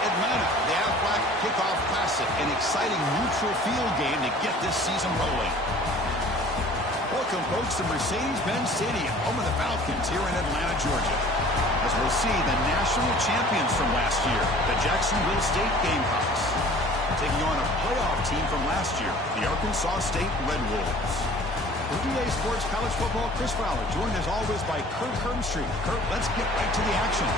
Atlanta, the Aflac Kickoff Classic, an exciting neutral field game to get this season rolling. Welcome, folks, to Mercedes-Benz Stadium, home of the Falcons here in Atlanta, Georgia. As we'll see the national champions from last year, the Jacksonville State Gamecocks, taking on a playoff team from last year, the Arkansas State Red Wolves. For EA Sports College Football, Chris Fowler, joined as always by Kurt Hermstreet. Kurt, let's get right to the action.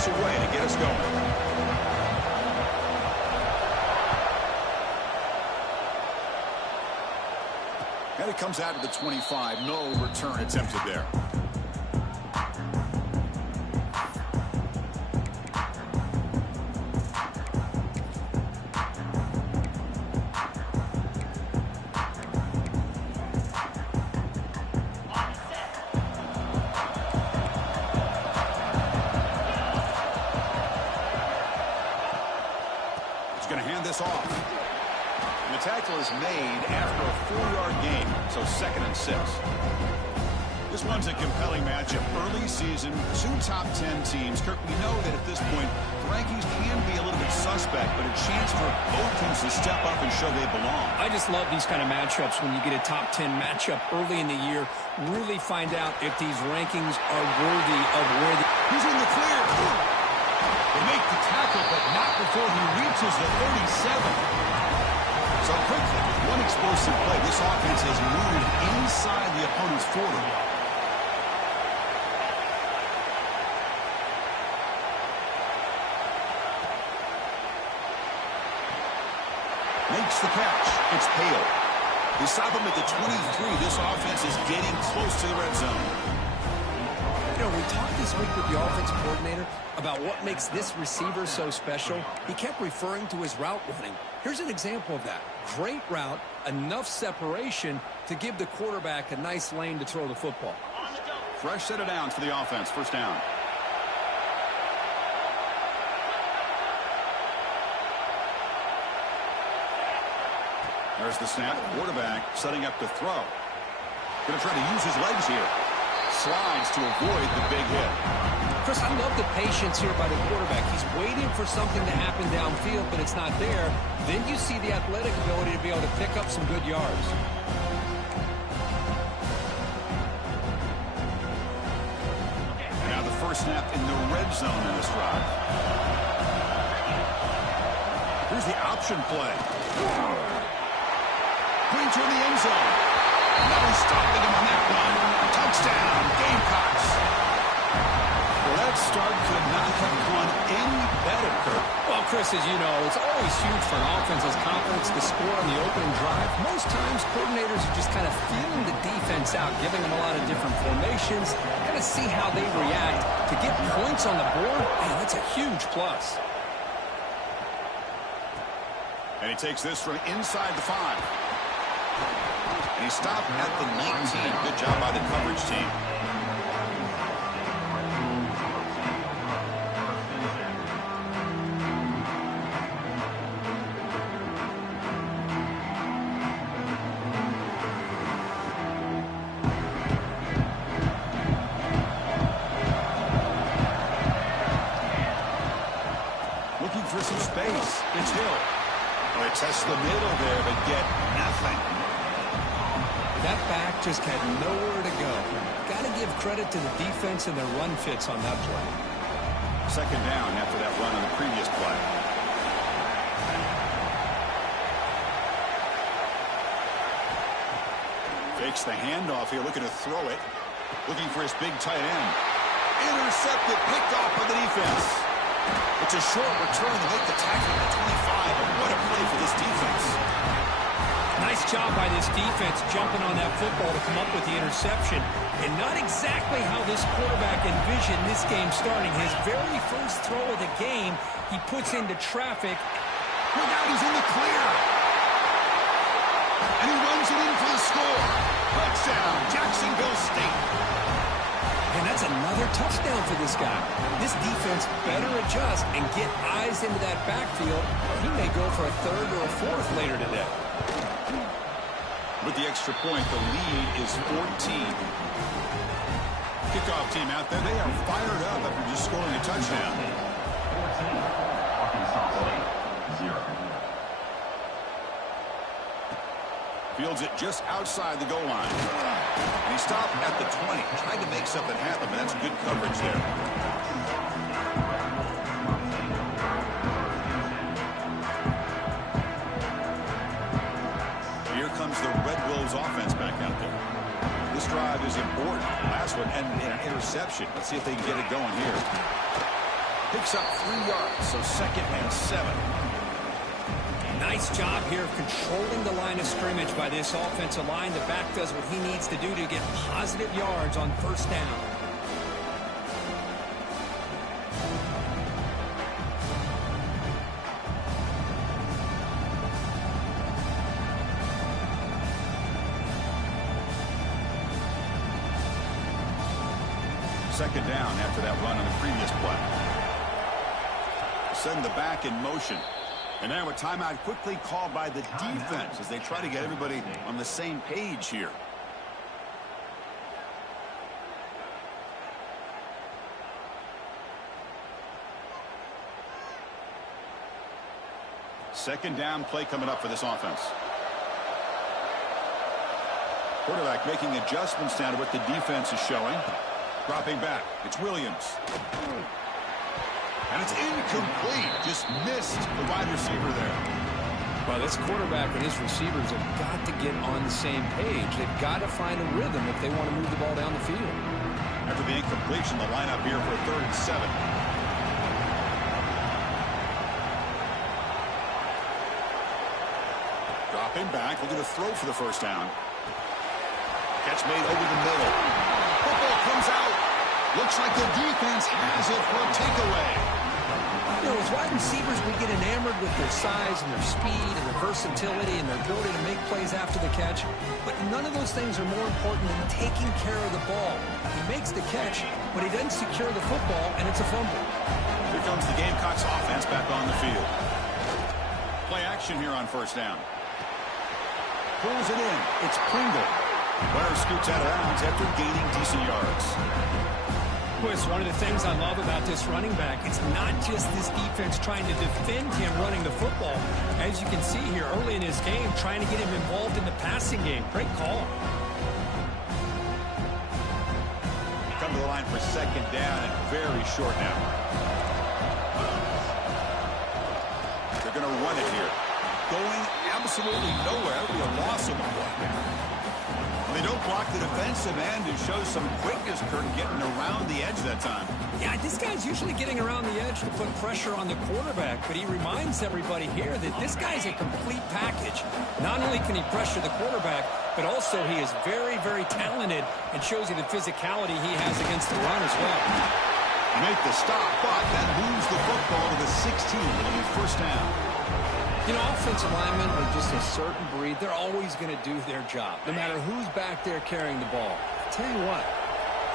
Away to get us going. And it comes out to the 25. No return attempted there. Going to hand this off. And the tackle is made after a 4-yard gain, so 2nd and 6. This one's a compelling matchup. Early season, 2 top 10 teams. Kirk, we know that at this point, the rankings can be a little bit suspect, but a chance for both teams to step up and show they belong. I just love these kind of matchups when you get a top 10 matchup early in the year. Really find out if these rankings are worthy of where the... He's in the clear. They make the tackle, but not before he reaches the 37. So quickly, with one explosive play, this offense has moved inside the opponent's 40. Makes the catch. It's Pale. They stop him at the 23. This offense is getting close to the red zone. You know, we talked this week with the offensive coordinator about what makes this receiver so special. He kept referring to his route running. Here's an example of that. Great route, enough separation to give the quarterback a nice lane to throw the football. Fresh set of downs for the offense. First down. There's the snap. Quarterback setting up to throw. Going to try to use his legs here. Slides to avoid the big hit. Chris, I love the patience here by the quarterback. He's waiting for something to happen downfield, but it's not there. Then you see the athletic ability to be able to pick up some good yards. Now the first snap in the red zone in this drive. Here's the option play. Clean to the end zone. No stopping him on that one. Touchdown, Gamecocks. Well, that start could not have gone any better, Kurt. Well, Chris, as you know, it's always huge for an offense's confidence to score on the opening drive. Most times, coordinators are just kind of feeling the defense out, giving them a lot of different formations, kind of see how they react. To get points on the board, man, that's a huge plus. And he takes this from inside the 5. And he stopped at the 19. Good job by the coverage team. Looking for some space. It's Hill. Well, they test the middle there, but get nothing. That back just had nowhere to go. Got to give credit to the defense and their run fits on that play. Second down after that run on the previous play. Fakes the handoff here, looking to throw it. Looking for his big tight end. Intercepted, picked off by the defense. It's a short return to make the tackle at the 25. But what a play for this defense. Nice job by this defense jumping on that football to come up with the interception. And not exactly how this quarterback envisioned this game starting. His very first throw of the game, he puts into traffic. Look out, he's in the clear. And he runs it in for the score. Touchdown, Jacksonville State. And that's another touchdown for this guy. This defense better adjust and get eyes into that backfield, or he may go for a third or a fourth later today. With the extra point, the lead is 14. Kickoff team out there, they are fired up after just scoring a touchdown. 14, Arkansas State, 0. Fields it just outside the goal line. And he stopped at the 20, trying to make something happen, but that's good coverage there. Here comes the Red Wolves offense back out there. This drive is important. Last one ended in an interception. Let's see if they can get it going here. Picks up 3 yards, so 2nd and 7. Nice job here of controlling the line of scrimmage by this offensive line. The back does what he needs to do to get positive yards on first down. Second down after that run on the previous play. Send the back in motion. And now a timeout quickly called by the defense as they try to get everybody on the same page here. Second down play coming up for this offense. Quarterback making adjustments down to what the defense is showing. Dropping back. It's Williams. And it's incomplete. Just missed the wide receiver there. Well, this quarterback and his receivers have got to get on the same page. They've got to find a rhythm if they want to move the ball down the field. After the incompletion, the lineup here for a 3rd and 7. Dropping back, looking to throw for the first down. Catch made over the middle. Football comes out. Looks like the defense has it for a takeaway. You know, as wide receivers, we get enamored with their size and their speed and their versatility and their ability to make plays after the catch. But none of those things are more important than taking care of the ball. He makes the catch, but he doesn't secure the football, and it's a fumble. Here comes the Gamecocks offense back on the field. Play action here on first down. Pulls it in. It's Pringle. Runner scoots out of bounds after gaining decent yards. It's one of the things I love about this running back. It's not just this defense trying to defend him running the football. As you can see here early in his game, trying to get him involved in the passing game. Great call. Come to the line for second down and very short now. They're going to run it here. Going absolutely nowhere. That'll be a loss of a play. They don't block the defensive end and show some quickness, Kurt, getting around the edge that time. Yeah, this guy's usually getting around the edge to put pressure on the quarterback, but he reminds everybody here that this guy's a complete package. Not only can he pressure the quarterback, but also he is very, very talented and shows you the physicality he has against the run as well. Make the stop, but that moves the football to the 16. It'll be first down. You know, offensive linemen are just a certain breed. They're always going to do their job, no matter who's back there carrying the ball. I tell you what,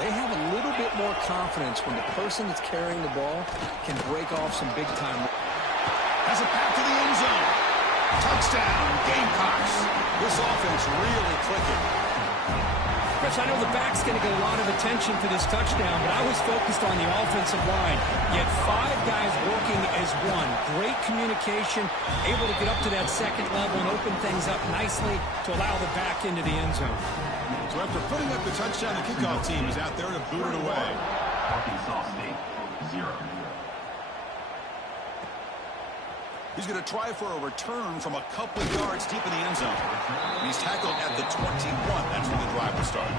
they have a little bit more confidence when the person that's carrying the ball can break off some big-time. Has a path to the end zone. Touchdown, Gamecocks. This offense really clicking. Chris, I know the back's going to get a lot of attention for this touchdown, but I was focused on the offensive line. You had 5 guys working as one. Great communication, able to get up to that second level and open things up nicely to allow the back into the end zone. So after putting up the touchdown, the kickoff team is out there to boot it away. Arkansas State, 0. He's going to try for a return from a couple of yards deep in the end zone. He's tackled at the 21. That's where the drive will start.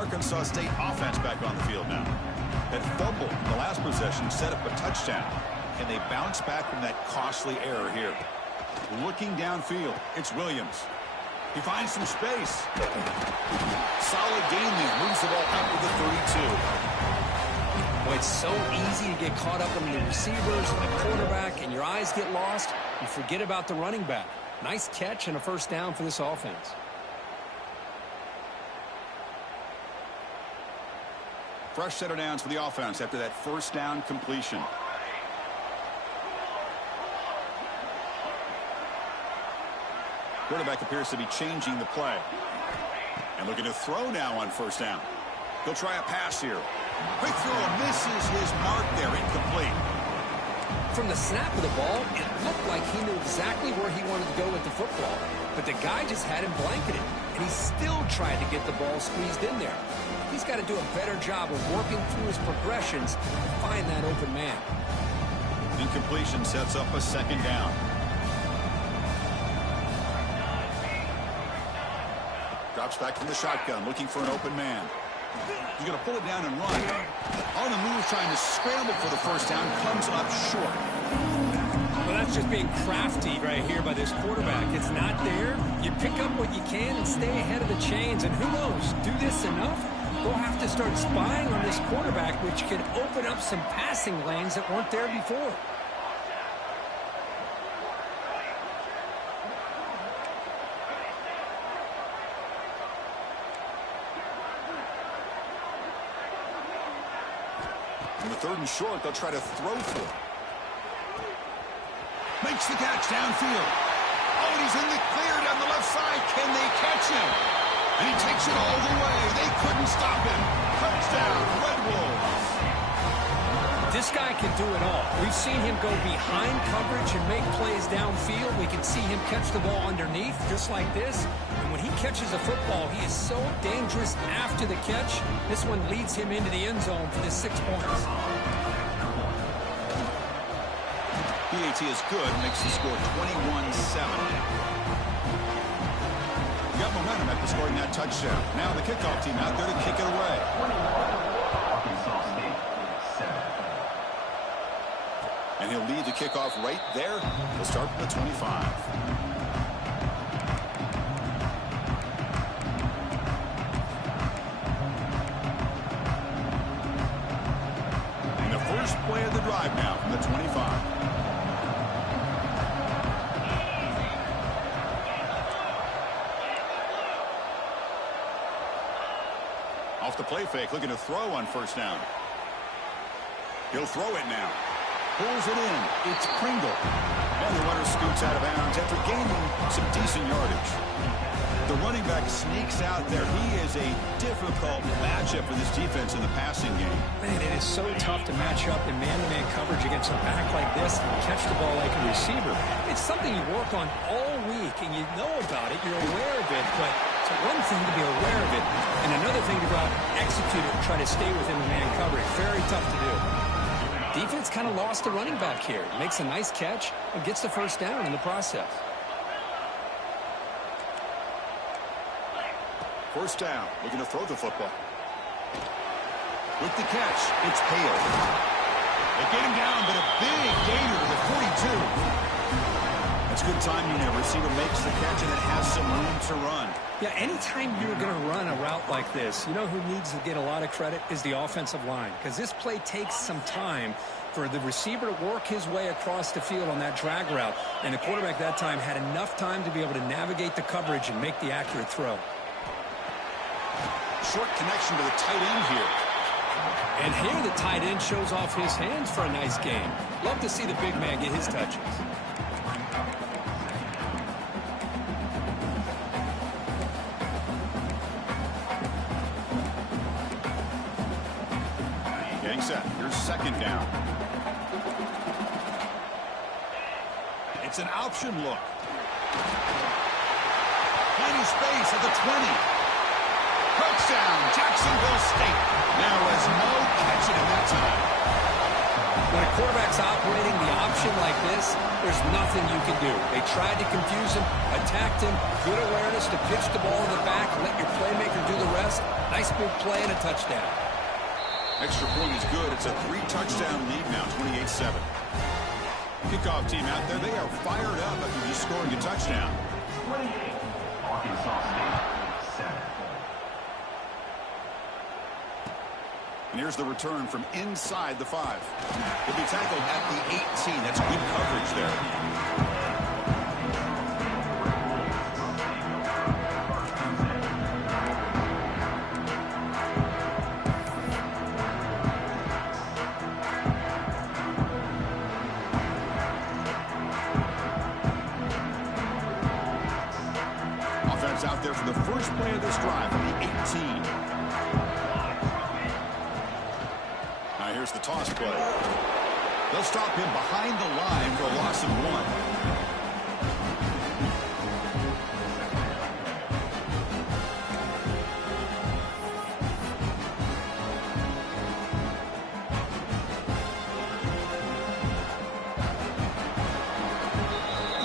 Arkansas State offense back on the field now. That fumble in the last possession set up a touchdown. Can they bounce back from that costly error here? Looking downfield, it's Williams. He finds some space. Solid gain there. Moves the ball up to the 32. Boy, it's so easy to get caught up in the receivers and the quarterback, and your eyes get lost. You forget about the running back. Nice catch and a first down for this offense. Fresh set of downs for the offense after that first down completion. Quarterback appears to be changing the play. And looking to throw now on first down. He'll try a pass here. Quick throw, misses his mark there, incomplete. From the snap of the ball, it looked like he knew exactly where he wanted to go with the football. But the guy just had him blanketed, and he still tried to get the ball squeezed in there. He's got to do a better job of working through his progressions to find that open man. Incompletion sets up a second down. Drops back from the shotgun, looking for an open man. He's going to pull it down and run. On the move, trying to scramble for the first down, comes up short. Well, that's just being crafty right here by this quarterback. It's not there. You pick up what you can and stay ahead of the chains. And who knows, do this enough, we'll have to start spying on this quarterback, which could open up some passing lanes that weren't there before. On the third and short, they'll try to throw for it. Makes the catch downfield. Oh, and he's in the clear down the left side. Can they catch him? And he takes it all the way. They couldn't stop him. Touchdown, Red Wolves. This guy can do it all. We've seen him go behind coverage and make plays downfield. We can see him catch the ball underneath, just like this. And when he catches a football, he is so dangerous after the catch. This one leads him into the end zone for the 6 points. PAT is good, makes the score 21-7. Got momentum after scoring that touchdown. Now the kickoff team out there to kick it away. Arkansas State, 7. And he'll lead the kickoff right there. He'll start from the 25. And the first play of the drive now from the 25. Off the play fake, looking to throw on first down. He'll throw it now. Pulls it in. It's Pringle. And the runner scoots out of bounds after gaining some decent yardage. The running back sneaks out there. He is a difficult matchup for this defense in the passing game. Man, it is so tough to match up in man-to-man coverage against a back like this and catch the ball like a receiver. It's something you work on all week, and you know about it. You're aware of it, but it's one thing to be aware of it, and another thing to go out and execute it and try to stay within the man coverage. Very tough to do. Defense kind of lost the running back here. Makes a nice catch and gets the first down in the process. First down, looking to throw the football. With the catch, it's Hale. They get him down, but a big gainer to the 42. That's good timing there. Receiver makes the catch and it has some room to run. Yeah, anytime you're going to run a route like this, you know who needs to get a lot of credit is the offensive line, because this play takes some time for the receiver to work his way across the field on that drag route, and the quarterback that time had enough time to be able to navigate the coverage and make the accurate throw. Short connection to the tight end here. And here the tight end shows off his hands for a nice game. Love to see the big man get his touches. Getting set. Here's second down. It's an option look. Plenty of space at the 20. Touchdown, Jacksonville State. There was no catching it that time. When a quarterback's operating the option like this, there's nothing you can do. They tried to confuse him, attacked him, good awareness to pitch the ball in the back, let your playmaker do the rest. Nice big play and a touchdown. Extra point is good. It's a 3-touchdown lead now, 28-7. Kickoff team out there, they are fired up after just scoring a touchdown. 28, Arkansas State, 7. And here's the return from inside the 5. He'll be tackled at the 18. That's good coverage there. Offense out there for the first play of this drive from the 18. Here's the toss play. They'll stop him behind the line for a loss of 1.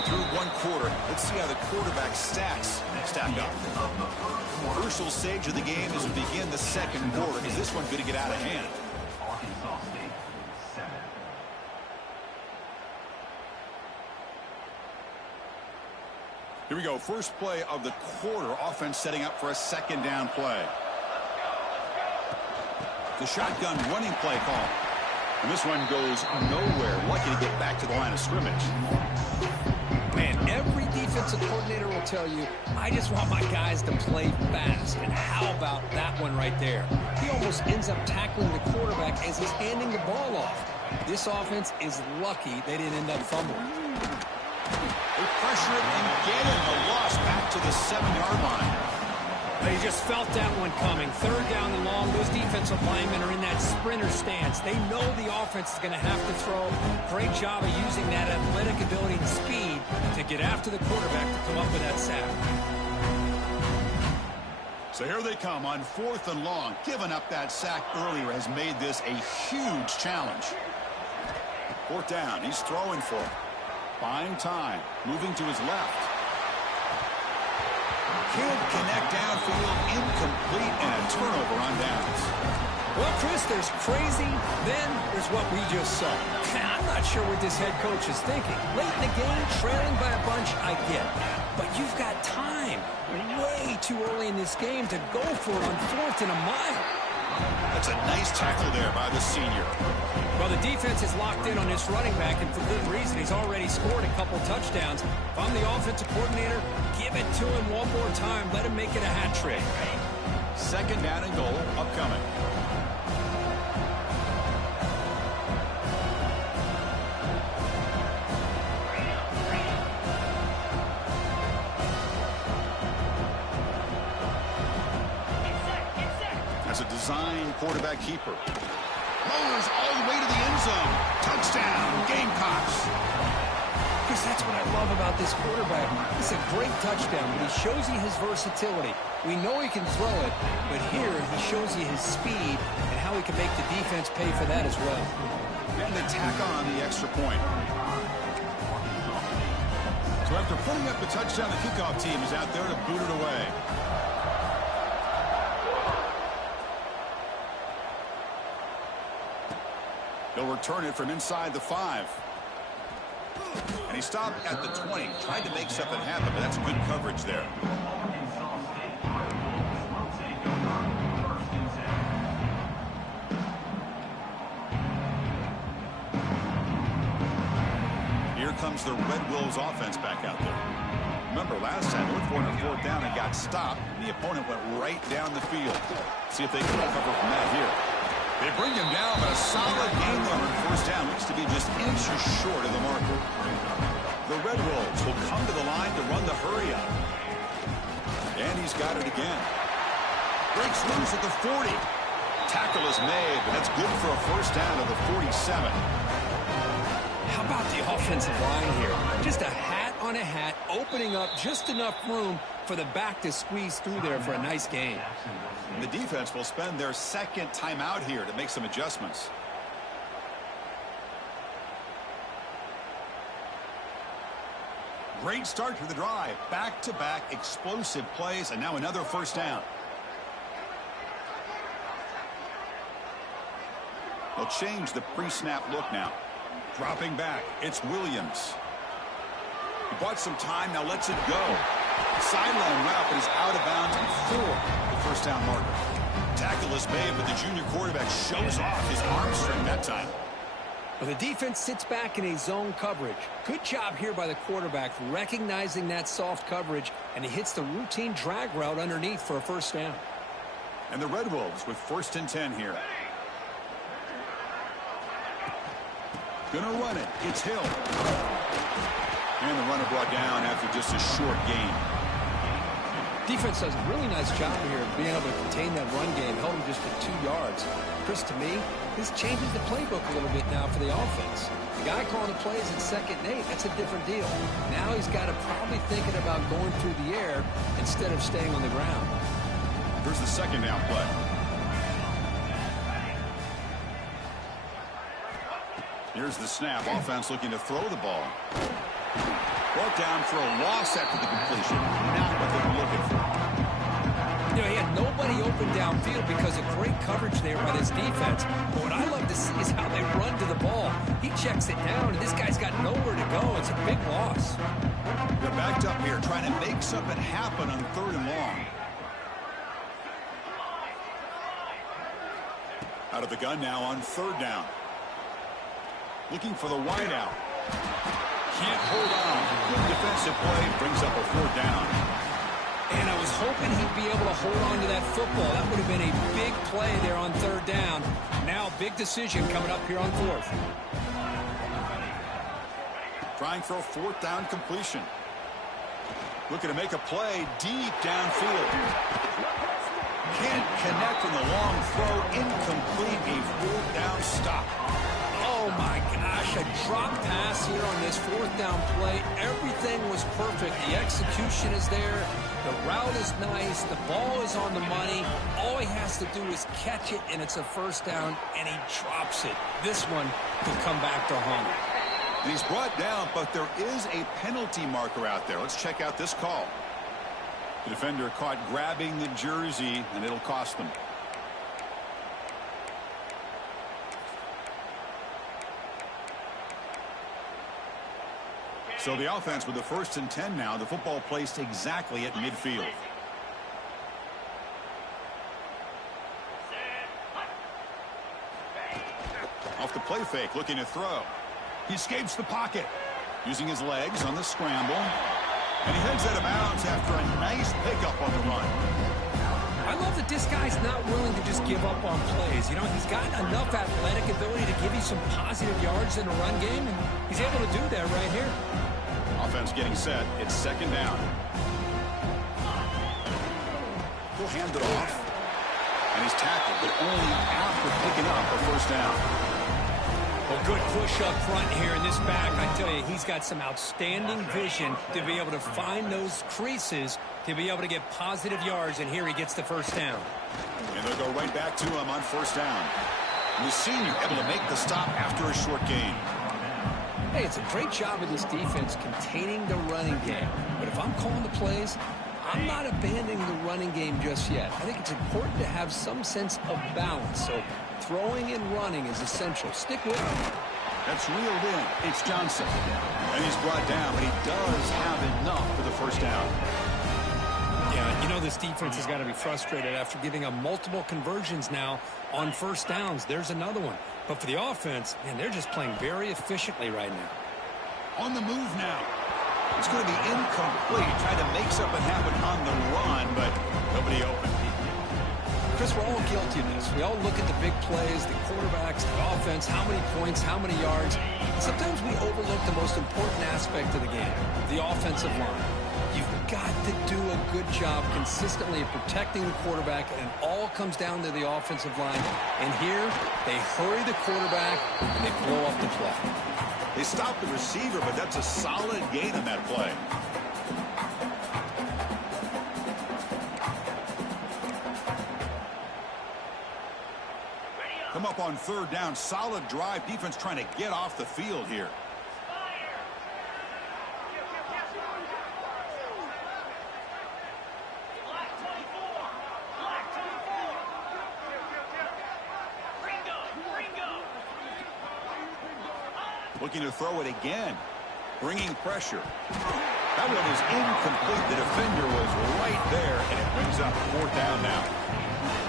Through 1 quarter, let's see how the quarterback's stats stack up. Crucial stage of the game as we begin the second quarter. Is this one going to get out of hand? Arkansas State, 7. Here we go. First play of the quarter. Offense setting up for a second down play. The shotgun running play call. And this one goes nowhere. Lucky to get back to the line of scrimmage. Man, every defensive coordinator will tell you, I just want my guys to play fast. And how about that one right there? He almost ends up tackling the quarterback as he's handing the ball off. This offense is lucky they didn't end up fumbling. They pressure it and get it. A loss back to the 7-yard line. They just felt that one coming. Third down and long. Those defensive linemen are in that sprinter stance. They know the offense is going to have to throw. Great job of using that athletic ability and speed to get after the quarterback to come up with that sack. So here they come on 4th and long. Giving up that sack earlier has made this a huge challenge. 4th down. He's throwing for it. Buying time. Moving to his left. Can't connect downfield, incomplete, and a turnover on downs. Well, Chris, there's crazy, then there's what we just saw. I'm not sure what this head coach is thinking. Late in the game, trailing by a bunch, I get it. But you've got time, way too early in this game to go for it on 4th and a mile. That's a nice tackle there by the senior. Well, the defense is locked in on this running back, and for good reason. He's already scored a couple touchdowns. If I'm the offensive coordinator, give it to him one more time. Let him make it a hat trick. Second down and goal upcoming. That's a design quarterback keeper. Lowers all the way to the end zone. Touchdown, Gamecocks. Chris, that's what I love about this quarterback. It's a great touchdown, but he shows you his versatility. We know he can throw it, but here he shows you his speed and how he can make the defense pay for that as well. And they tack on the extra point. So after putting up the touchdown, the kickoff team is out there to boot it away. They'll return it from inside the 5. And he stopped at the 20. Tried to make something happen, but that's good coverage there. Here comes the Red Wolves offense back out there. Remember, last time they went for it on 4th down and got stopped. The opponent went right down the field. See if they can recover from that here. They bring him down, but a solid game there on 1st down. Looks to be just inches short of the marker. The Red Wolves will come to the line to run the hurry up. And he's got it again. Breaks loose at the 40. Tackle is made, but that's good for a 1st down to the 47. How about the offensive line here? Just a hat on a hat, opening up just enough room for the back to squeeze through there for a nice gain. The defense will spend their second timeout here to make some adjustments. Great start to the drive. Back-to-back explosive plays, and now another first down. They'll change the pre-snap look now. Dropping back, it's Williams. He bought some time, now lets it go. Sideline route, but he's out of bounds for the first down marker. Tackle is made, but the junior quarterback shows off his arm strength that time. Well, the defense sits back in a zone coverage. Good job here by the quarterback recognizing that soft coverage, and he hits the routine drag route underneath for a first down. And the Red Wolves with 1st and 10 here. Gonna run it. It's Hill. And the runner brought down after just a short gain. Defense does a really nice job here of being able to contain that run game, held him just at 2 yards. Chris, to me, this changes the playbook a little bit now for the offense. The guy calling the plays at 2nd and 8, that's a different deal. Now he's got to probably thinking about going through the air instead of staying on the ground. Here's the 2nd down play. Here's the snap. Offense looking to throw the ball. Brought down for a loss after the completion. Not what they were looking for. You know, he had nobody open downfield because of great coverage there by this defense. But what I love to see is how they run to the ball. He checks it down, and this guy's got nowhere to go. It's a big loss. They're backed up here trying to make something happen on 3rd and long. Out of the gun now on 3rd down. Looking for the wideout. Can't hold on. Good defensive play. Brings up a 4th down. And I was hoping he'd be able to hold on to that football. That would have been a big play there on 3rd down. Now big decision coming up here on 4th. Trying for a 4th down completion. Looking to make a play deep downfield. Can't connect in the long throw. Incomplete. A 4th down stop. Oh, my gosh, a drop pass here on this 4th down play. Everything was perfect. The execution is there. The route is nice. The ball is on the money. All he has to do is catch it, and it's a first down, and he drops it. This one could come back to haunt him. And he's brought down, but there is a penalty marker out there. Let's check out this call. The defender caught grabbing the jersey, and it'll cost them. So the offense with the 1st and 10 now. The football placed exactly at midfield. Off the play fake, looking to throw. He escapes the pocket. Using his legs on the scramble. And he heads out of bounds after a nice pickup on the run. I love that this guy's not willing to just give up on plays. You know, he's got enough athletic ability to give you some positive yards in the run game, and he's able to do that right here. Offense getting set. It's 2nd down. He'll hand it off. And he's tackled, but only after picking up a 1st down. Well, good push up front here in this back. I tell you, he's got some outstanding vision to be able to find those creases to be able to get positive yards, and here he gets the first down. And they'll go right back to him on 1st down. And the senior able to make the stop after a short gain. Hey, it's a great job of this defense containing the running game. But if I'm calling the plays, I'm not abandoning the running game just yet. I think it's important to have some sense of balance. So throwing and running is essential. Stick with it. That's reeled in. It's Johnson. And he's brought down, but he does have enough for the first down. Yeah, you know this defense has got to be frustrated after giving up multiple conversions now on first downs. There's another one. But for the offense, man, they're just playing very efficiently right now. On the move now. It's going to be incomplete. Trying to make something happen on the run, but nobody open. Chris, we're all guilty of this. We all look at the big plays, the quarterbacks, the offense, how many points, how many yards. Sometimes we overlook the most important aspect of the game, the offensive line. You've got to do a good job consistently of protecting the quarterback, and it all comes down to the offensive line. And here, they hurry the quarterback, and they blow up the play. They stopped the receiver, but that's a solid gain on that play. Come up on 3rd down. Solid drive. Defense trying to get off the field here. Looking to throw it again. Bringing pressure. That one is incomplete. The defender was right there, and it brings up 4th down now.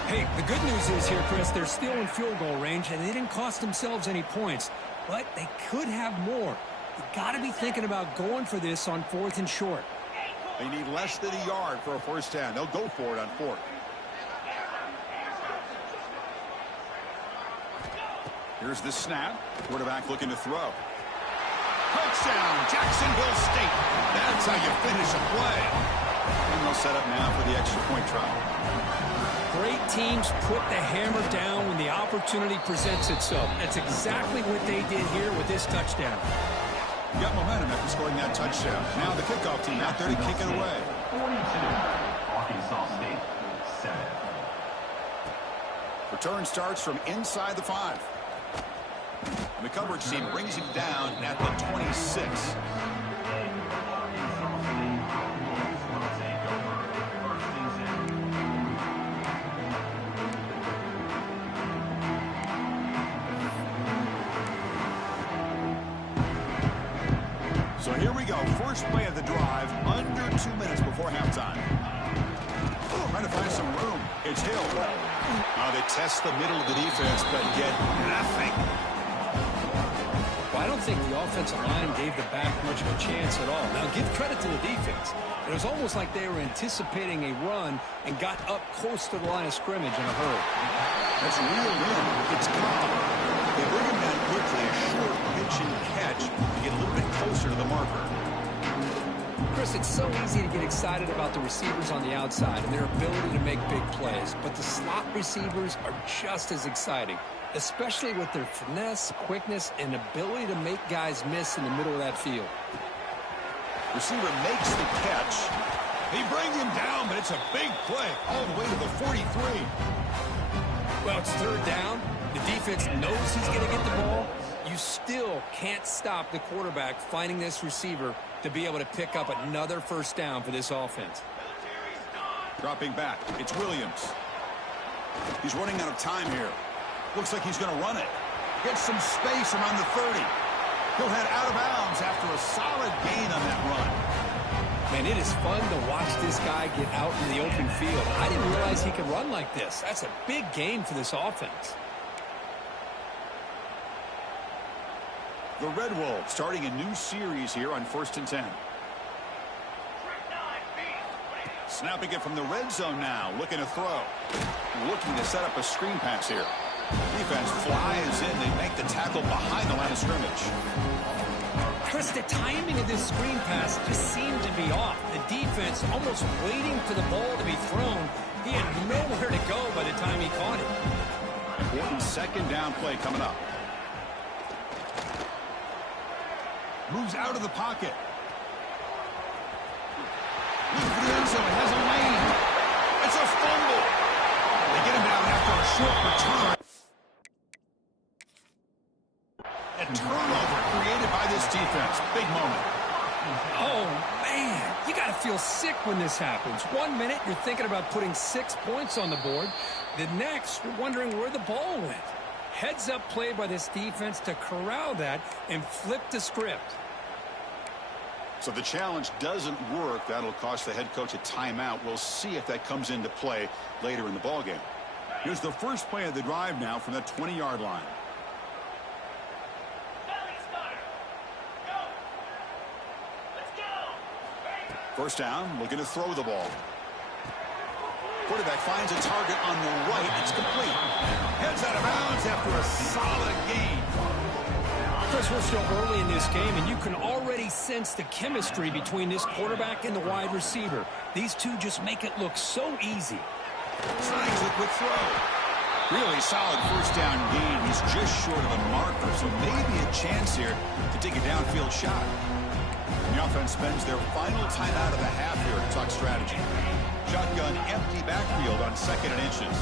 Hey, the good news is here, Chris, they're still in field goal range, and they didn't cost themselves any points. But they could have more. You got to be thinking about going for this on 4th and short. They need less than a yard for a 1st down. They'll go for it on 4th. Here's the snap. Quarterback looking to throw. Touchdown, Jacksonville State. That's how you finish a play. And they'll set up now for the extra point try. Great teams put the hammer down when the opportunity presents itself. That's exactly what they did here with this touchdown. Got momentum after scoring that touchdown. Now the kickoff team out there to kick it away. 42, Arkansas State, 7. Return starts from inside the 5. And the coverage team brings him down at the 26. So here we go. First play of the drive, under 2 minutes before halftime. Trying to find some room. It's Hill. They test the middle of the defense, but get nothing. Well, I don't think the offensive line gave the back much of a chance at all. Now, give credit to the defense. It was almost like they were anticipating a run and got up close to the line of scrimmage in a hurry. That's reeled in. It's calm. They bring him down quickly, a short pitch and catch to get a little bit closer to the marker. Chris, it's so easy to get excited about the receivers on the outside and their ability to make big plays, but the slot receivers are just as exciting, especially with their finesse, quickness, and ability to make guys miss in the middle of that field. Receiver makes the catch. They bring him down, but it's a big play all the way to the 43. Well, it's 3rd down. The defense knows he's going to get the ball. You still can't stop the quarterback finding this receiver to be able to pick up another 1st down for this offense. Dropping back, it's Williams. He's running out of time here. Looks like he's going to run it. Gets some space around the 30. He'll head out of bounds after a solid gain on that run. Man, it is fun to watch this guy get out in the open field. I didn't realize he could run like this. That's a big gain for this offense. The Red Wolves starting a new series here on 1st and 10. Snapping it from the red zone now, looking to throw. Looking to set up a screen pass here. Defense flies in. They make the tackle behind the line of scrimmage. Chris, the timing of this screen pass just seemed to be off. The defense almost waiting for the ball to be thrown. He had nowhere to go by the time he caught it. Important 2nd down play coming up. Moves out of the pocket. Looking for the end zone. Has a lane. It's a fumble. They get him down after a short return. A turnover created by this defense. Big moment. Oh, man. You got to feel sick when this happens. 1 minute, you're thinking about putting 6 points on the board. The next, you're wondering where the ball went. Heads-up play by this defense to corral that and flip the script. So the challenge doesn't work. That'll cost the head coach a timeout. We'll see if that comes into play later in the ballgame. Here's the first play of the drive now from that 20-yard line. First down, looking to throw the ball. Quarterback finds a target on the right. It's complete. Heads out of bounds after a solid gain. Chris, we're still early in this game, and you can already sense the chemistry between this quarterback and the wide receiver. These two just make it look so easy. Snags a quick throw. Really solid 1st down gain. He's just short of the marker, so maybe a chance here to take a downfield shot. The offense spends their final timeout of the half here to talk strategy. Shotgun empty backfield on 2nd and inches.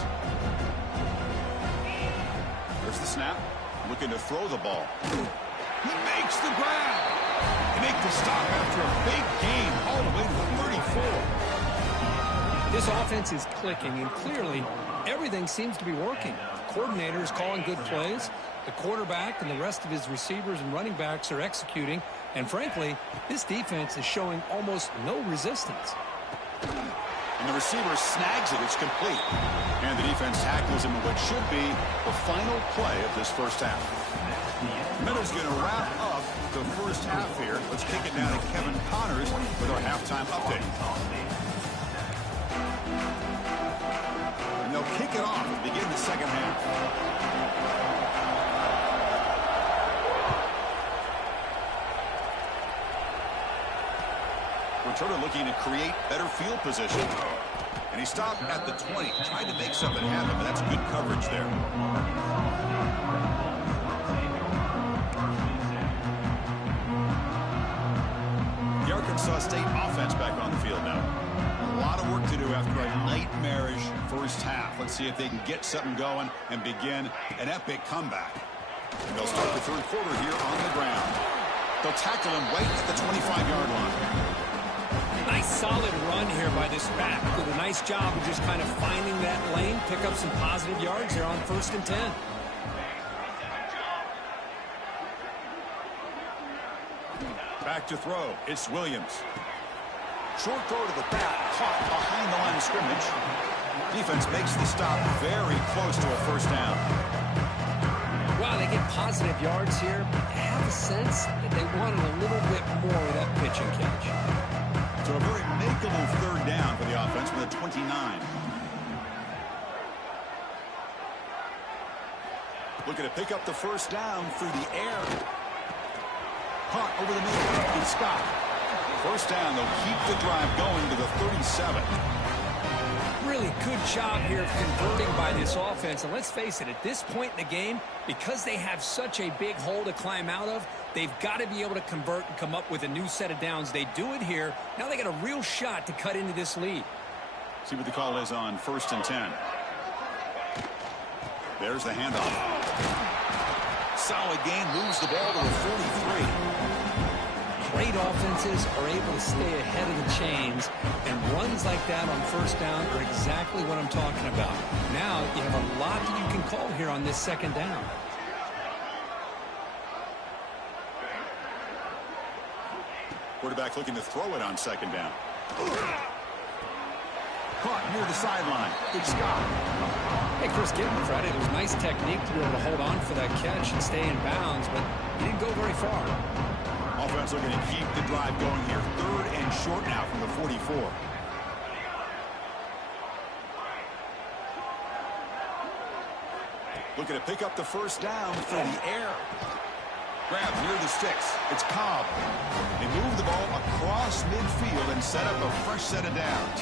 There's the snap. Looking to throw the ball. He makes the grab. They make the stop after a big gain all the way to 34. This offense is clicking, and clearly everything seems to be working. coordinator is calling good plays. The quarterback and the rest of his receivers and running backs are executing. And frankly, this defense is showing almost no resistance. And the receiver snags it. It's complete. And the defense tackles him in what should be the final play of this first half. Miller's going to wrap up the first half here. Let's kick it down to Kevin Connors with our halftime update. And they'll kick it off to begin the second half. Returner looking to create better field position. And he stopped at the 20, trying to make something happen, but that's good coverage there. The Arkansas State offense back on the field now. A lot of work to do after a nightmarish first half. Let's see if they can get something going and begin an epic comeback. And they'll start the third quarter here on the ground. They'll tackle him right at the 25-yard line. Nice solid run here by this back. Did a nice job of just kind of finding that lane, pick up some positive yards there on 1st and 10. Back to throw. It's Williams. Short throw to the back, caught behind the line of scrimmage. Defense makes the stop very close to a first down. Wow, they get positive yards here. I have a sense that they wanted a little bit more of that pitch and catch. So a very makeable third down for the offense with a 29. Looking to pick up the first down through the air. Caught over the middle. It's Scott. First down, they'll keep the drive going to the 37. Really good job here of converting by this offense. And let's face it, at this point in the game, because they have such a big hole to climb out of, they've got to be able to convert and come up with a new set of downs. They do it here. Now they got a real shot to cut into this lead. See what the call is on 1st and 10. There's the handoff. Solid gain, moves the ball to the 43. Great offenses are able to stay ahead of the chains, and runs like that on first down are exactly what I'm talking about. Now you have a lot that you can call here on this second down. Quarterback looking to throw it on second down. Caught near the sideline. It's Scott. Hey, Chris, give him credit. It was nice technique to be able to hold on for that catch and stay in bounds, but he didn't go very far. Offense looking to keep the drive going here. 3rd and short now from the 44. Looking to pick up the first down through the air. Grab near the sticks. It's Cobb. They move the ball across midfield and set up a fresh set of downs.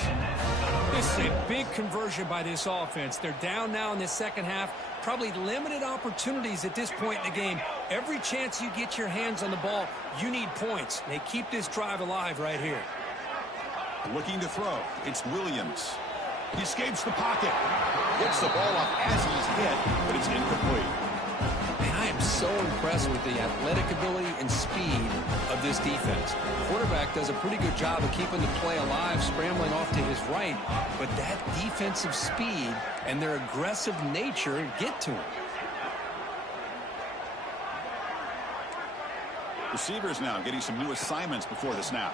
This is a big conversion by this offense. They're down now in the second half. Probably limited opportunities at this point in the game. Every chance you get your hands on the ball, you need points. They keep this drive alive right here. Looking to throw. It's Williams. He escapes the pocket. Gets the ball up as he's hit, but it's incomplete. Man, I am so impressed with the athletic ability and speed of this defense. The quarterback does a pretty good job of keeping the play alive, scrambling off to his right, but that defensive speed and their aggressive nature get to him. Receivers now getting some new assignments before the snap.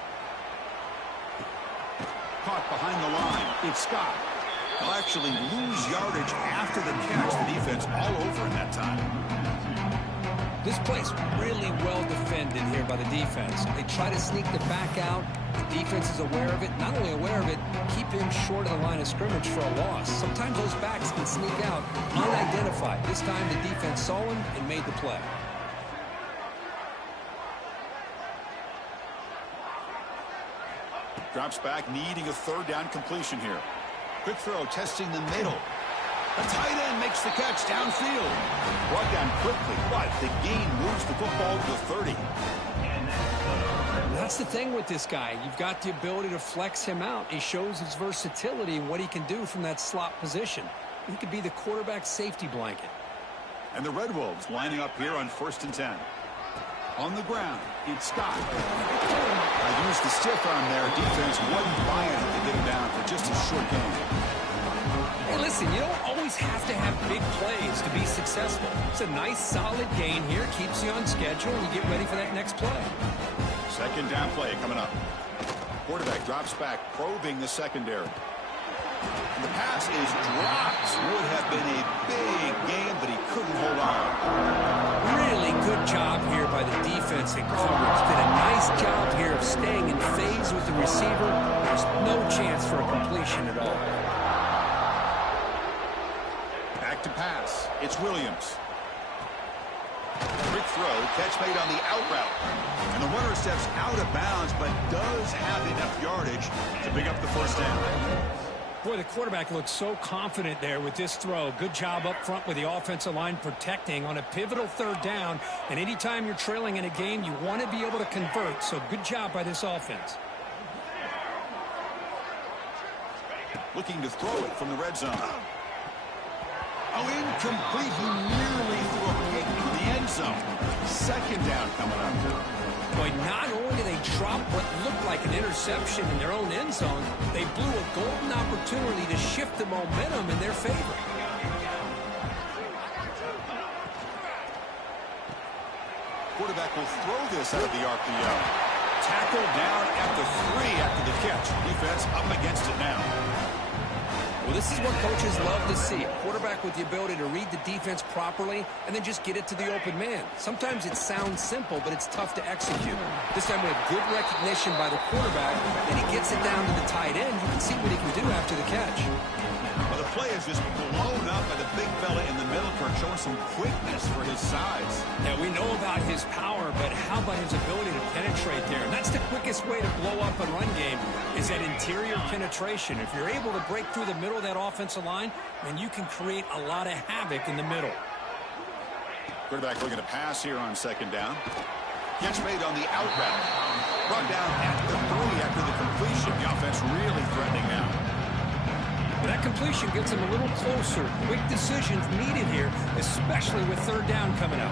Caught behind the line. It's Scott. They'll actually lose yardage after the catch. The defense all over in that time. This play's really well defended here by the defense. They try to sneak the back out. The defense is aware of it. Not only aware of it, keep him short of the line of scrimmage for a loss. Sometimes those backs can sneak out unidentified. This time the defense saw him and made the play. Drops back, needing a third down completion here. Quick throw, testing the middle. The tight end makes the catch downfield. Brought down quickly, but the gain moves the football to the 30. That's the thing with this guy. You've got the ability to flex him out. He shows his versatility and what he can do from that slot position. He could be the quarterback's safety blanket. And the Red Wolves lining up here on 1st and 10. On the ground, it's Scott. I used the stiff arm there. Defense wasn't buying it to get him down for just a short game. And listen, you don't always have to have big plays to be successful. It's a nice, solid gain here. Keeps you on schedule, and you get ready for that next play. Second down play coming up. Quarterback drops back, probing the secondary. And the pass is dropped. Would have been a big game, but he couldn't hold on. Really good job here by the defense in coverage. Did a nice job here of staying in phase with the receiver. There's no chance for a completion at all. Back to pass. It's Williams. Quick throw, catch made on the out route. And the runner steps out of bounds, but does have enough yardage to pick up the first down. Boy, the quarterback looks so confident there with this throw. Good job up front with the offensive line protecting on a pivotal third down. And anytime you're trailing in a game, you want to be able to convert. So good job by this offense. Looking to throw it from the red zone. Oh, incomplete. He nearly threw a pick into the end zone. Second down coming up. Boy, not only did they drop what looked like an interception in their own end zone, they blew a golden opportunity to shift the momentum in their favor. Quarterback will throw this out of the RPO. Tackled down at the 3 after the catch. Defense up against it now. Well, this is what coaches love to see. A quarterback with the ability to read the defense properly and then just get it to the open man. Sometimes it sounds simple, but it's tough to execute. This time we have good recognition by the quarterback, and he gets it down to the tight end. You can see what he can do after the catch. Well, the play is just blown up by the big fella in the middle, Kirk, showing some quickness for his size. Yeah, we know about his power, but how about his ability to penetrate there? And that's the quickest way to blow up a run game, is that interior penetration. If you're able to break through the middle of that offensive line, then you can create a lot of havoc in the middle. Quarterback looking to pass here on second down. Catch made on the out route. Brought down at the 3 after the completion. The offense really threatening now. That completion gets them a little closer. Quick decisions needed here, especially with third down coming up.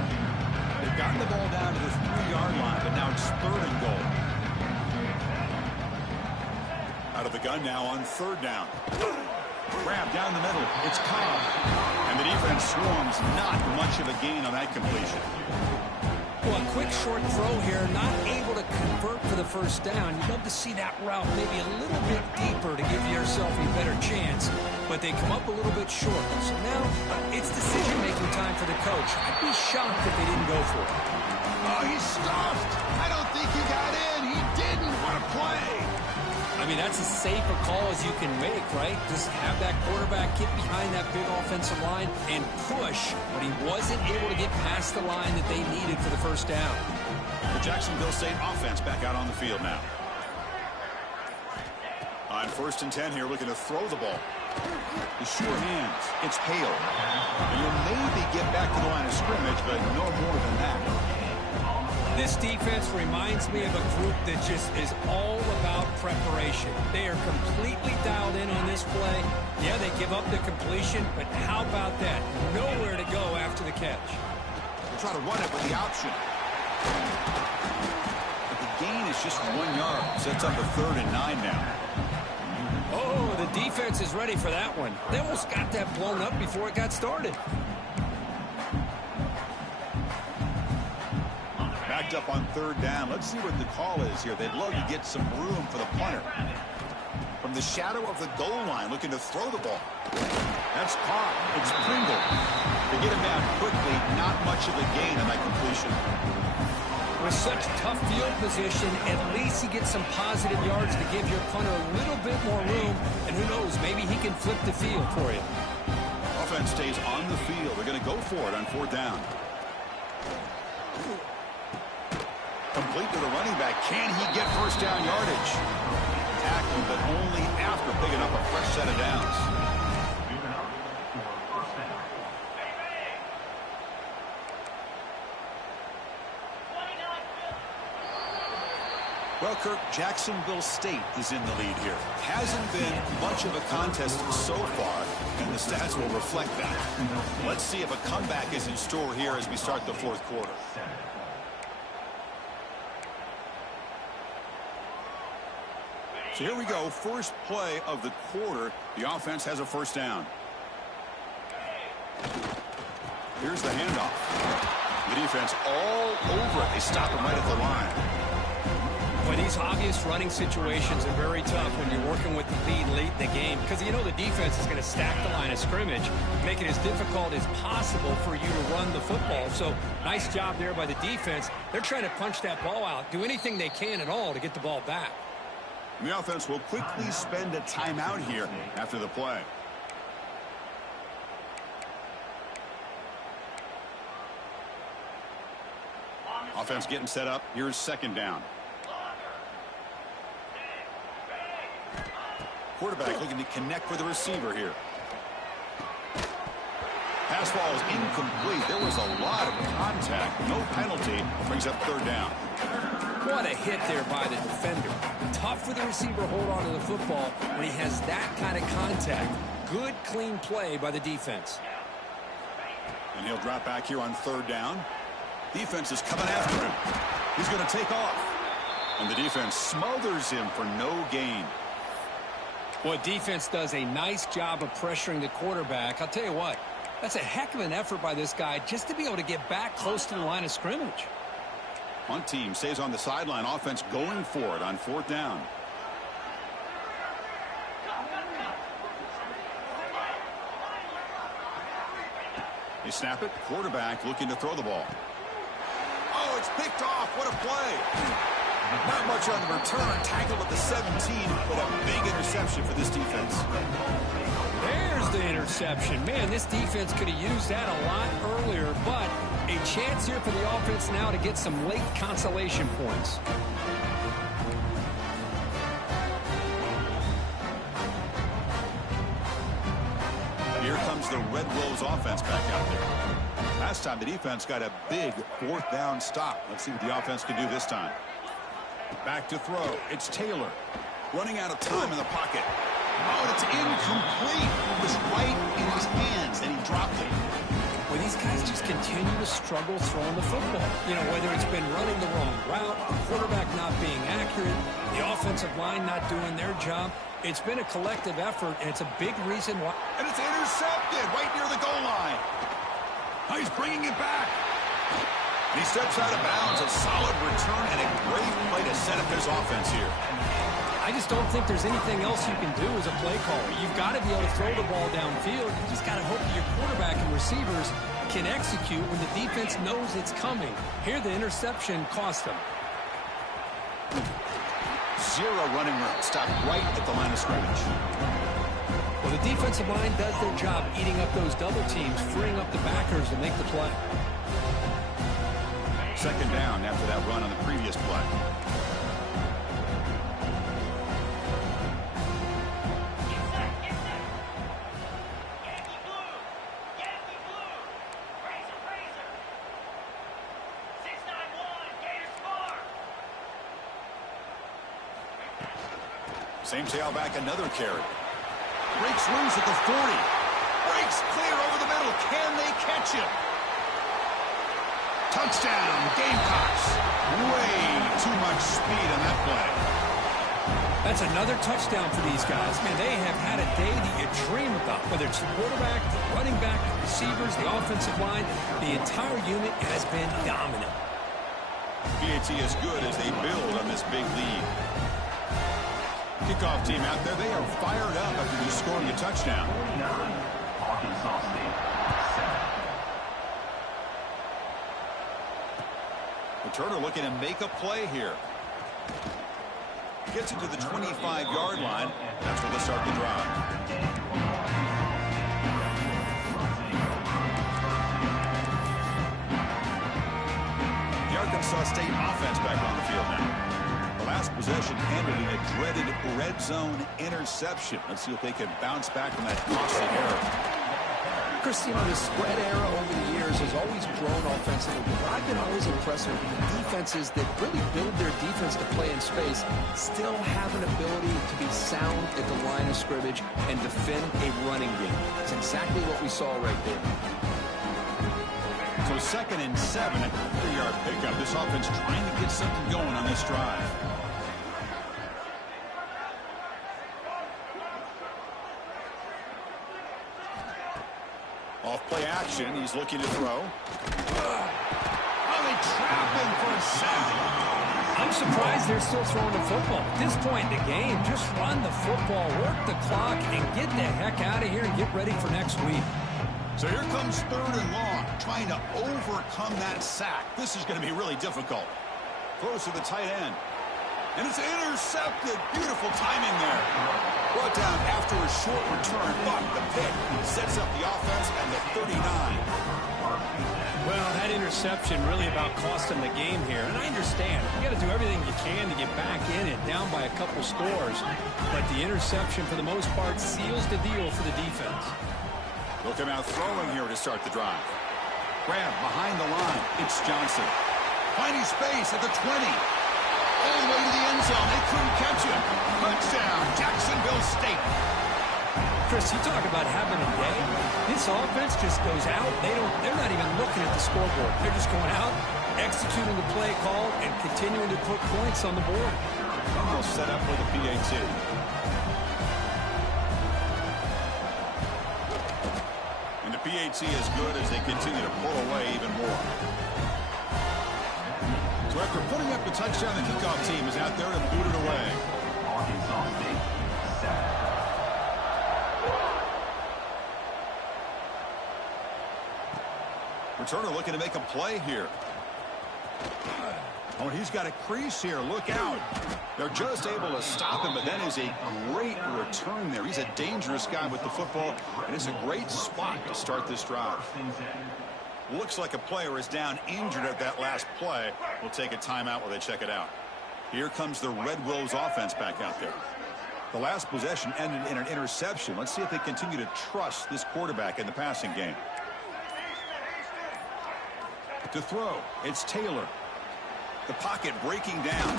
They've gotten the ball down to the 3-yard line, but now it's 3rd and goal. Out of the gun now on 3rd down. Grab down the middle. It's Cobb. And the defense swarms. Not much of a gain on that completion. Well, a quick short throw here, not able to convert for the first down. You'd love to see that route maybe a little bit deeper to give yourself a better chance, but they come up a little bit short. So now it's decision-making time for the coach. I'd be shocked if they didn't go for it. Oh, he's stuffed. I don't think he got in. He didn't want to play. I mean, that's as safe a call as you can make, right? Just have that quarterback get behind that big offensive line and push, but he wasn't able to get past the line that they needed for the first down. The Jacksonville State offense back out on the field now. On 1st and 10 here, looking to throw the ball. The sure hands. It's Hale. And you'll maybe get back to the line of scrimmage, but no more than that. This defense reminds me of a group that just is all about preparation. They are completely dialed in on this play. Yeah, they give up the completion, but how about that? Nowhere to go after the catch. They'll try to run it with the option. But the gain is just 1 yard. Sets up a 3rd and 9 now. Oh, the defense is ready for that one. They almost got that blown up before it got started. Backed up on 3rd down. Let's see what the call is here. They'd love to get some room for the punter. From the shadow of the goal line, looking to throw the ball. That's caught. It's Pringle. They get him down quickly. Not much of a gain on that completion. With such tough field position, at least he gets some positive yards to give your punter a little bit more room. And who knows, maybe he can flip the field for you. Offense stays on the field. They're going to go for it on 4th down. Complete to the running back. Can he get first down yardage? Tackled, but only after picking up a fresh set of downs. Well, Kirk, Jacksonville State is in the lead here. Hasn't been much of a contest so far, and the stats will reflect that. Let's see if a comeback is in store here as we start the 4th quarter. So here we go, first play of the quarter. The offense has a first down. Here's the handoff. The defense all over it. They stop him right at the line. Boy, these obvious running situations are very tough when you're working with the lead late in the game because you know the defense is going to stack the line of scrimmage, make it as difficult as possible for you to run the football. So nice job there by the defense. They're trying to punch that ball out, do anything they can at all to get the ball back. The offense will quickly spend a timeout here after the play. Offense getting set up. Here's second down. Quarterback looking to connect with the receiver here. Pass ball is incomplete. There was a lot of contact. No penalty. Brings up third down. What a hit there by the defender. Tough for the receiver to hold on to the football when he has that kind of contact. Good, clean play by the defense. And he'll drop back here on third down. Defense is coming after him. He's going to take off. And the defense smothers him for no gain. Well, defense does a nice job of pressuring the quarterback. I'll tell you what, that's a heck of an effort by this guy just to be able to get back close to the line of scrimmage. One team stays on the sideline. Offense going for it on fourth down. They snap it. Quarterback looking to throw the ball. Oh, it's picked off. What a play. Not much on the return. Tackled at the 17, but a big interception for this defense. There's the interception. Man, this defense could have used that a lot earlier, but a chance here for the offense now to get some late consolation points. Here comes the Red Wolves offense back out there. Last time the defense got a big fourth down stop. Let's see what the offense can do this time. Back to throw. It's Taylor. Running out of time in the pocket. Oh, and it's incomplete. It was right in his hands, and he dropped it. Well, these guys just continue to struggle throwing the football. You know, whether it's been running the wrong route, the quarterback not being accurate, the offensive line not doing their job. It's been a collective effort, and it's a big reason why. And it's intercepted right near the goal line. Oh, he's bringing it back. And he steps out of bounds. A solid return and a great play to set up his offense here. I just don't think there's anything else you can do as a play caller. You've got to be able to throw the ball downfield. You just got to hope that your quarterback and receivers can execute when the defense knows it's coming. Here, the interception cost them. Zero running room. Stopped right at the line of scrimmage. Well, the defensive line does their job eating up those double teams, freeing up the backers to make the play. Second down after that run on the previous play. Same tailback, another carry. Breaks loose at the 40. Breaks clear over the middle. Can they catch him? Touchdown, Gamecocks. Way too much speed on that play. That's another touchdown for these guys. Man, they have had a day that you dream about. Whether it's the quarterback, the running back, the receivers, the offensive line, the entire unit has been dominant. PAT as good as they build on this big lead. Kickoff team out there, they are fired up after just scoring a touchdown. Arkansas State, 7. Returner looking to make a play here. Gets it to the 25-yard line. That's where they start the drive. The Arkansas State offense back on the field now. The last possession ended in a dreaded red zone interception. Let's see if they can bounce back from that costly error. Chris, you know, the spread era over the years has always grown offensively, but I've been always impressed with the defenses that really build their defense to play in space, still have an ability to be sound at the line of scrimmage and defend a running game. It's exactly what we saw right there. So 2nd and 7 at the 3-yard pickup. This offense trying to get something going on this drive. Off play action. He's looking to throw. Oh, they trap him for a sack. I'm surprised they're still throwing the football. At this point in the game, just run the football, work the clock, and get the heck out of here and get ready for next week. So here comes 3rd and long, trying to overcome that sack. This is going to be really difficult. Throws to the tight end. And it's intercepted. Beautiful timing there. Brought down after a short return, but the pick sets up the offense and the 39. Well, that interception really about cost them the game here. And I understand. You got to do everything you can to get back in and down by a couple scores. But the interception, for the most part, seals the deal for the defense. They'll come out throwing here to start the drive. Grab behind the line. It's Johnson. Finding space at the 20. All the way to the end zone. They couldn't catch him. Touchdown, Jacksonville State. Chris, you talk about having a day. This offense just goes out. They're not even looking at the scoreboard. They're just going out, executing the play call, and continuing to put points on the board. And they'll set up for the PAT. And the PAT is good as they continue to pull away even more. So after putting up the touchdown, the kickoff team is out there to boot it away. Arkansas State set. Returner looking to make a play here. Oh, he's got a crease here. Look out. They're just able to stop him, but that is a great return there. He's a dangerous guy with the football, and it's a great spot to start this drive. Looks like a player is down injured at that last play. We'll take a timeout while they check it out. Here comes the Red Wolves offense back out there. The last possession ended in an interception. Let's see if they continue to trust this quarterback in the passing game. To throw, it's Taylor. The pocket breaking down.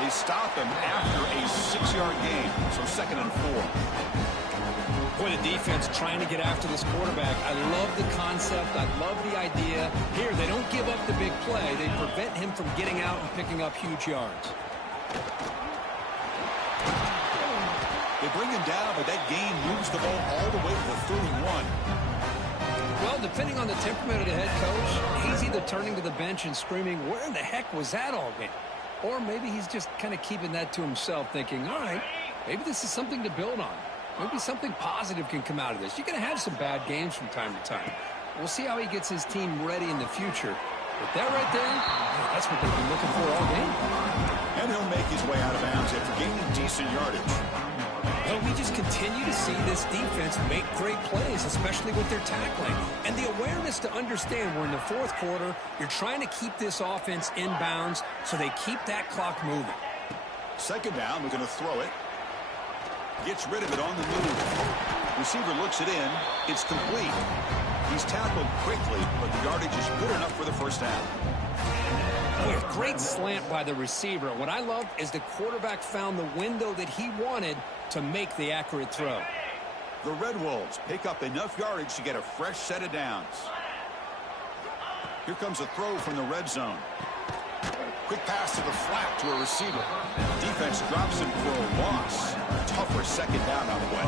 They stop him after a 6-yard gain, so 2nd and 4. Boy, the defense trying to get after this quarterback. I love the concept. I love the idea. Here, they don't give up the big play. They prevent him from getting out and picking up huge yards. They bring him down, but that gain moves the ball all the way to the 31. Well, depending on the temperament of the head coach, he's either turning to the bench and screaming, where in the heck was that all game? Or maybe he's just kind of keeping that to himself, thinking, all right, maybe this is something to build on. Maybe something positive can come out of this. You're going to have some bad games from time to time. We'll see how he gets his team ready in the future. But that right there, that's what they've been looking for all game. And he'll make his way out of bounds after gaining decent yardage. Well, we just continue to see this defense make great plays, especially with their tackling. And the awareness to understand we're in the 4th quarter, you're trying to keep this offense in bounds so they keep that clock moving. 2nd down, we're going to throw it. Gets rid of it on the move. Receiver looks it in. It's complete. He's tackled quickly, but the yardage is good enough for the first down. Boy, a great slant by the receiver. What I love is the quarterback found the window that he wanted to make the accurate throw. The Red Wolves pick up enough yardage to get a fresh set of downs. Here comes a throw from the red zone. Quick pass to the flat to a receiver. Defense drops him for a loss. Tougher 2nd down on the way.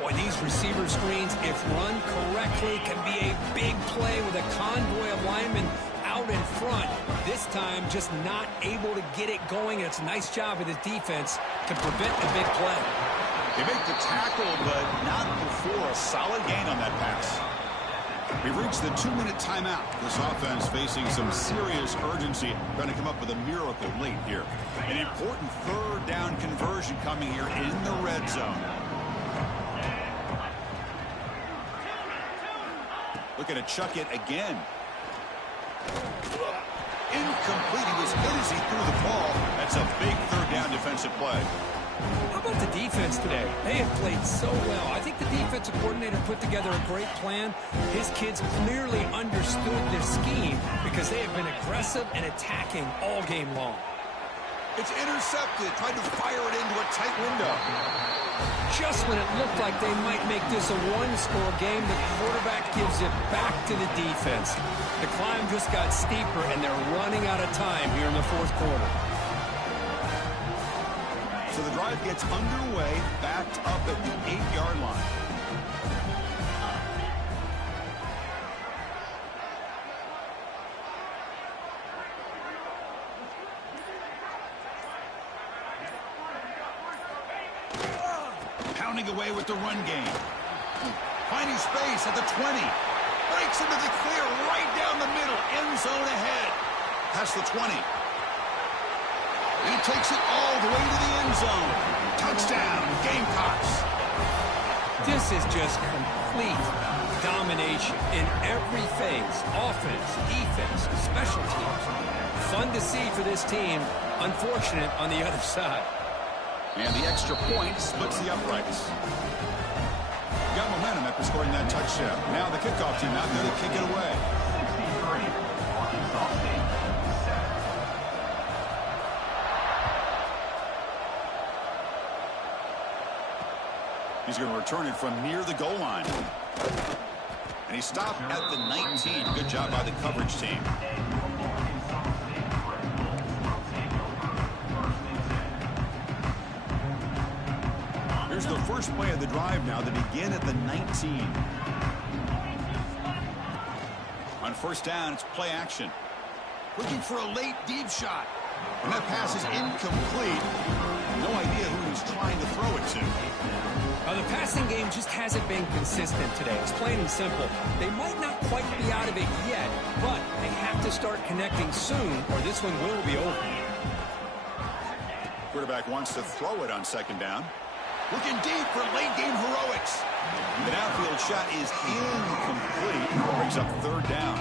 Boy, these receiver screens, if run correctly, can be a big play with a convoy of linemen out in front. This time, just not able to get it going. It's a nice job of the defense to prevent the big play. They make the tackle, but not before a solid gain on that pass. We've reached the 2-minute timeout. This offense facing some serious urgency, trying to come up with a miracle late here. An important 3rd down conversion coming here in the red zone. Looking to chuck it again. Incomplete. He was hit as he threw the ball. That's a big 3rd down defensive play. How about the defense today? They have played so well. I think the defensive coordinator put together a great plan. His kids clearly understood their scheme because they have been aggressive and attacking all game long. It's intercepted. Tried to fire it into a tight window. Just when it looked like they might make this a 1-score game, the quarterback gives it back to the defense. The climb just got steeper, and they're running out of time here in the 4th quarter. So the drive gets underway, backed up at the 8-yard line. pounding away with the run game. Finding space at the 20. Breaks into the clear right down the middle. End zone ahead. Past the 20. He takes it all the way to the end zone. Touchdown, Gamecocks. This is just complete domination in every phase. Offense, defense, special teams. Fun to see for this team. Unfortunate on the other side. And the extra point splits the uprights. Got momentum after scoring that touchdown. Now the kickoff team out there to kick it away. 63, Arkansas State, set. He's going to return it from near the goal line. And he stopped at the 19. Good job by the coverage team. Here's the first play of the drive now. They begin at the 19. On first down, it's play action. Looking for a late deep shot. And that pass is incomplete. No idea who he's trying to throw it to. The passing game just hasn't been consistent today. It's plain and simple. They might not quite be out of it yet, but they have to start connecting soon or this one will be over. Quarterback wants to throw it on second down. Looking deep for late game heroics. The downfield shot is incomplete. Brings up third down.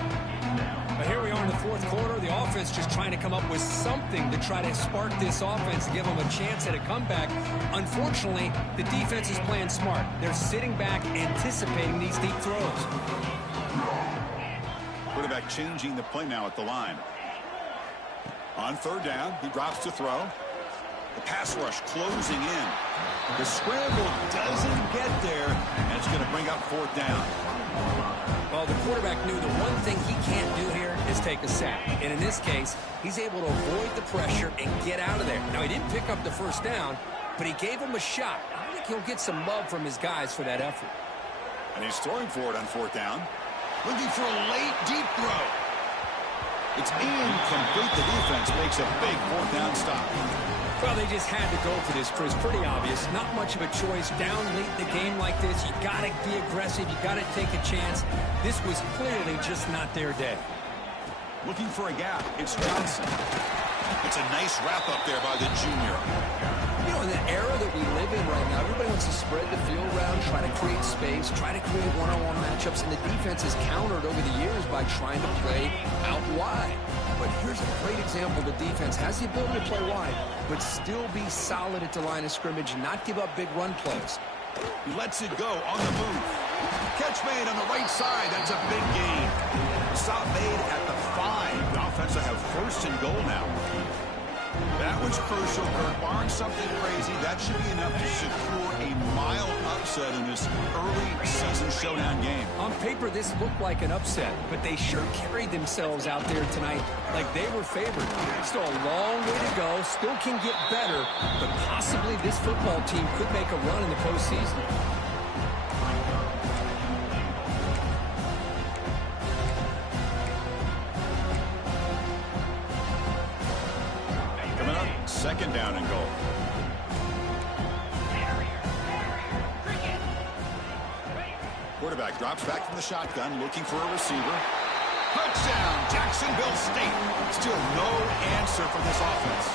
But here we are in the fourth quarter. The offense just trying to come up with something to try to spark this offense and give them a chance at a comeback. Unfortunately, the defense is playing smart. They're sitting back, anticipating these deep throws. Quarterback changing the play now at the line. On third down, he drops to throw. The pass rush closing in. The scramble doesn't get there, and it's going to bring up fourth down. Well, the quarterback knew the one thing he can't do here is take a sack. And in this case, he's able to avoid the pressure and get out of there. Now, he didn't pick up the first down, but he gave him a shot. I think he'll get some love from his guys for that effort. And he's throwing for it on fourth down. Looking for a late, deep throw. It's incomplete. The defense makes a big fourth down stop. Well, they just had to go for this, Chris. Pretty obvious. Not much of a choice. Down late in the game like this, you got to be aggressive. You got to take a chance. This was clearly just not their day. Looking for a gap. It's Johnson. It's a nice wrap up there by the junior. You know, in the era that we live in right now, everybody wants to spread the field around, try to create space, try to create one-on-one matchups, and the defense has countered over the years by trying to play out wide. But here's a great example. The defense has the ability to play wide, but still be solid at the line of scrimmage and not give up big run plays. He lets it go on the move. Catch made on the right side. That's a big gain. Stop made at the 5. The offense will have first and goal now. That was crucial, Kurt. Barring something crazy, that should be enough to secure a mild upset in this early season showdown game. On paper, this looked like an upset, but they sure carried themselves out there tonight like they were favored. Still a long way to go, still can get better, but possibly this football team could make a run in the postseason. Second down and goal. Quarterback drops back from the shotgun, looking for a receiver. Touchdown, Jacksonville State. Still no answer for this offense.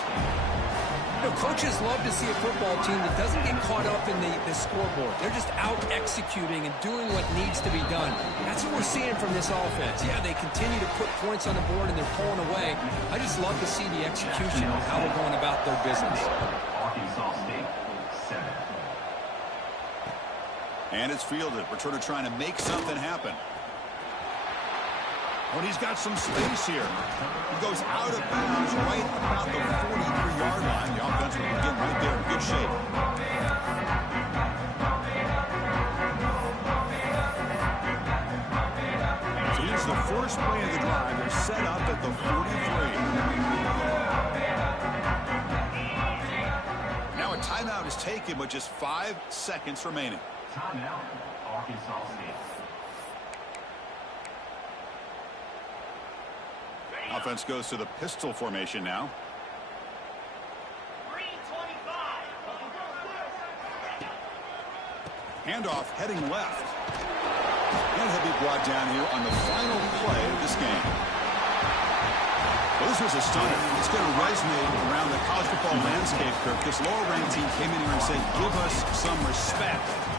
You know, coaches love to see a football team that doesn't get caught up in the scoreboard. They're just out executing and doing what needs to be done. That's what we're seeing from this offense. Yeah, they continue to put points on the board and they're pulling away. I just love to see the execution of how they're going about their business. Arkansas State, 7. And it's fielded. Returner trying to make something happen. But he's got some space here. He goes out of bounds right about the 43-yard line. The offense will begin right there in good shape. So here's the first play of the drive. They're set up at the 43. Now a timeout is taken with just 5 seconds remaining. Timeout, Arkansas State. Offense goes to the pistol formation now. Handoff heading left. And he'll be brought down here on the final play of this game. This was a stunner. It's going to resonate around the college football landscape, Kirk. This lower-ranked team came in here and said, give us some respect.